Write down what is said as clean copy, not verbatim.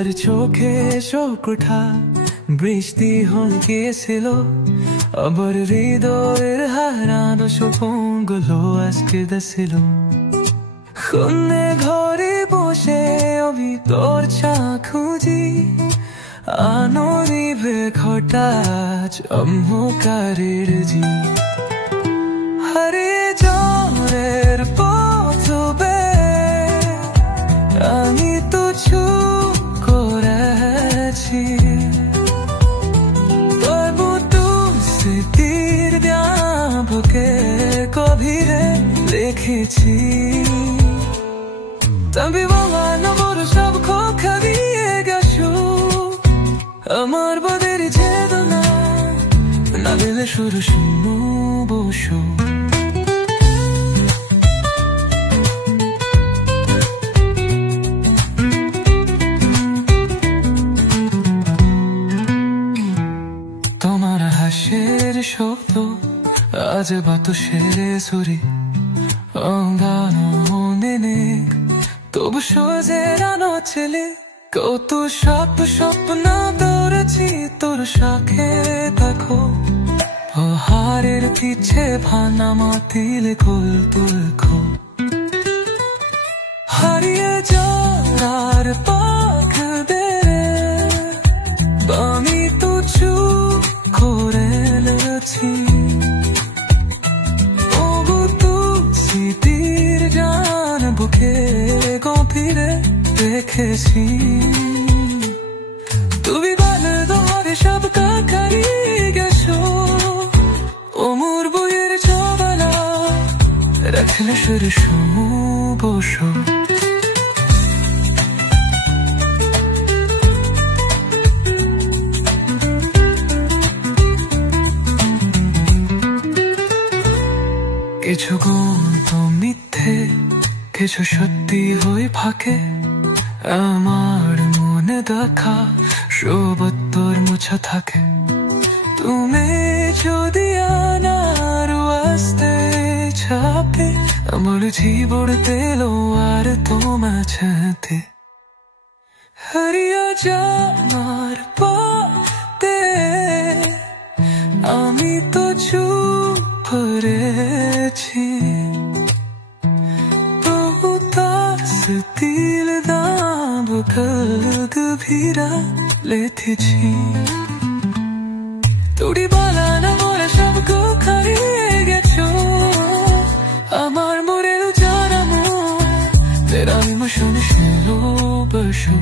আমার চোখে শোক ওঠা বৃষ্টি হয়েছিল, আবার হৃদয়ের হারানো স্বপ্নগুলো আজকে দেছিল। শূন্যে ঘরে বসে আমি তোর চা খুঁজি, আনরিবে হঠাৎ অন্ধকারের জি। হারিয়ে জলের পথ আমি তো চুপ করেছি, তবু তু স্মৃতির জ্ঞাপকে গভীরে লিখেছি। তবে বাংলা বড় সব খোঁখা দিয়ে গেছো, আমার বদের চেতনা না দিলে শুরু শুনো বসো। তোমার হাসির শব্দ আজ বাতাসের সুরে অঙ্গানো মনে, তবু সোজেরানো ছেলে কত স্বপ্ন দৌড়েছি তোর শাখে দেখো। হারের পিছে ভানা মাতিল খোল তুলখো, হারিয়ে যাওয়ার পাখ দে আমি তো চুপ করে লেছি। ওগো তু স্মৃতির গান বুকে গভীরে রেখেছি। তুমি বলে তোমারে সব কাকারি গেছো, ওমর বইয়ের চবলা রাখলে শুরু শুনো বসো। কিছু গল্প মিথ্যে, কিছু সত্যি হয়ে ফাঁকে, আমার মনে দেখা সবত্তর মুছা থাকে। তুমি যদি আনার আসতে ছাপে আমার জীবন তেলো আর তোমার ছাতে, হারিয়ে যাওয়ার পথে আমি তো চুপ করেছি, তবু তাস দিল দাম গভীরা লেথেছি। তোরি বালানা মোরা সব হারিয়ে গেছো, আমার মরেও জানামো তেরা ইমোশন ছিল বসো।